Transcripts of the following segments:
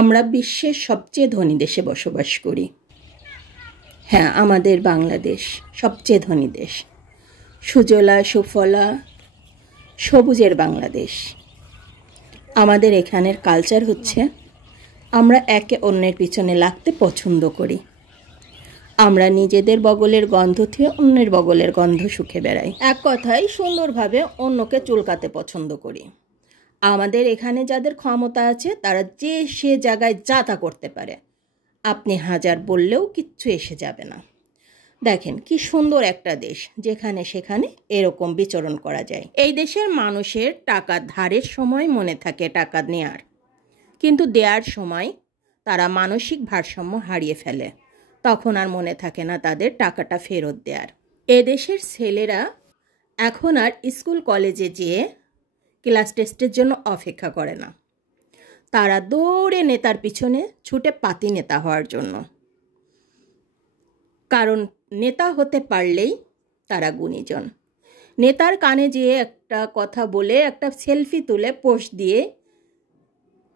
আমরা বিশ্বের সবচেয়ে ধনী দেশে বসবাস করি। হ্যাঁ, আমাদের বাংলাদেশ সবচেয়ে ধনী দেশ। সুজলা সুফলা সবুজের বাংলাদেশ। আমাদের এখানের কালচার হচ্ছে আমরা একে অন্যের পিছনে লাগতে পছন্দ করি। আমরা নিজেদের বগলের গন্ধ থেকে অন্যের বগলের গন্ধ শুঁকে বেড়াই। এক কথায় সুন্দরভাবে অন্যকে চুলকাতে পছন্দ করি। আমাদের এখানে যাদের ক্ষমতা আছে তারা যে সে জায়গায় যা তা করতে পারে, আপনি হাজার বললেও কিচ্ছু এসে যাবে না। দেখেন কি সুন্দর একটা দেশ, যেখানে সেখানে এরকম বিচরণ করা যায়। এই দেশের মানুষের টাকা ধারের সময় মনে থাকে টাকা নেয়ার, কিন্তু দেওয়ার সময় তারা মানসিক ভারসাম্য হারিয়ে ফেলে। তখন আর মনে থাকে না তাদের টাকাটা ফেরত দেওয়ার। এদেশের ছেলেরা এখন আর স্কুল কলেজে যেয়ে ক্লাস টেস্টের জন্য অপেক্ষা করে না, তারা দৌড়ে নেতার পিছনে ছুটে পাতি নেতা হওয়ার জন্য। কারণ নেতা হতে পারলেই তারা গুণীজন। নেতার কানে যেয়ে একটা কথা বলে একটা সেলফি তুলে পোস্ট দিয়ে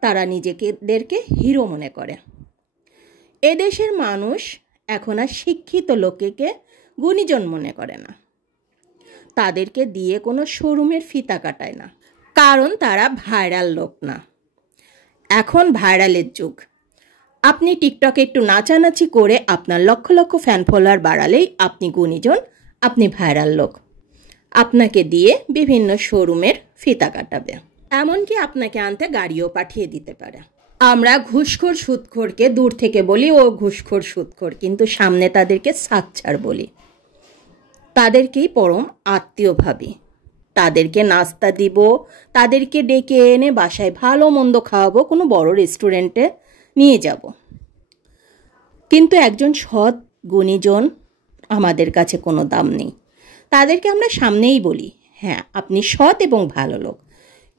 তারা নিজেদেরকে হিরো মনে করে। এদেশের মানুষ এখন আর শিক্ষিত লোকেকে গুণীজন মনে করে না, তাদেরকে দিয়ে কোনো শোরুমের ফিতা কাটায় না, কারণ তারা ভাইরাল লোক না। এখন ভাইরালের যুগ। আপনি টিকটকে একটু নাচানাচি করে আপনার লক্ষ লক্ষ ফ্যান ফলোয়ার বাড়ালেই আপনি গুণীজন, আপনি ভাইরাল লোক। আপনাকে দিয়ে বিভিন্ন শোরুমের ফিতা কাটাবে, এমনকি আপনাকে আনতে গাড়িও পাঠিয়ে দিতে পারে। আমরা ঘুষখোর সুদখোরকে দূর থেকে বলি ও ঘুষখোর সুদখোর, কিন্তু সামনে তাদেরকে সাচ্ছার বলি। তাদেরকেই পরম আত্মীয় ভাবি। তাদেরকে নাস্তা দিব, তাদেরকে ডেকে এনে বাসায় ভালো মন্দ খাওয়াবো, কোনো বড় রেস্টুরেন্টে নিয়ে যাব। কিন্তু একজন সৎ গুণীজন আমাদের কাছে কোনো দাম নেই। তাদেরকে আমরা সামনেই বলি, হ্যাঁ আপনি সৎ এবং ভালো লোক,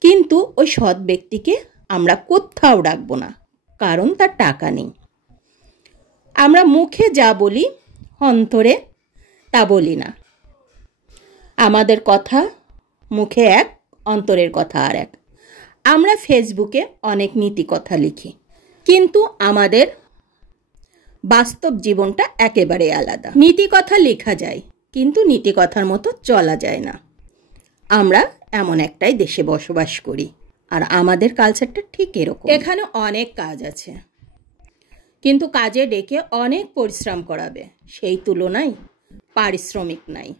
কিন্তু ওই সৎ ব্যক্তিকে আমরা কোথাও রাখবো না, কারণ তার টাকা নেই। আমরা মুখে যা বলি অন্তরে তা বলি না। আমাদের কথা মুখে এক, অন্তরের কথা আর এক। আমরা ফেসবুকে অনেক নীতি কথা লিখি, কিন্তু আমাদের বাস্তব জীবনটা একেবারে আলাদা। নীতি কথা লেখা যায়, কিন্তু নীতি কথার মতো চলা যায় না। আমরা এমন একটাই দেশে বসবাস করি, আর আমাদের কালচারটা ঠিক এরকম। এখানে অনেক কাজ আছে, কিন্তু কাজে ডেকে অনেক পরিশ্রম করাবে, সেই তুলনায় পারিশ্রমিক নাই।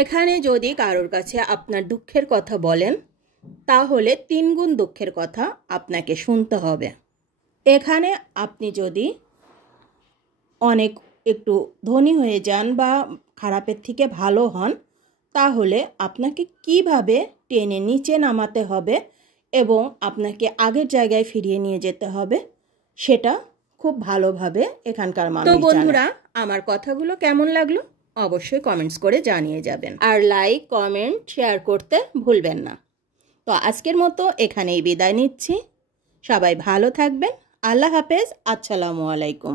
এখানে যদি কারোর কাছে আপনার দুঃখের কথা বলেন, তাহলে 3 গুণ দুঃখের কথা আপনাকে শুনতে হবে। এখানে আপনি যদি অনেক একটু ধনী হয়ে যান বা খারাপের থেকে ভালো হন, তাহলে আপনাকে কিভাবে টেনে নিচে নামাতে হবে এবং আপনাকে আগের জায়গায় ফিরিয়ে নিয়ে যেতে হবে, সেটা খুব ভালোভাবে এখানকার মানুষ জানে। তো বন্ধুরা, আমার কথাগুলো কেমন লাগলো অবশ্যই কমেন্টস করে জানিয়ে যাবেন, আর লাইক কমেন্ট শেয়ার করতে ভুলবেন না। তো আজকের মতো এখানেই বিদায় নিচ্ছি। সবাই ভালো থাকবেন। আল্লাহ হাফেজ। আসসালামু আলাইকুম।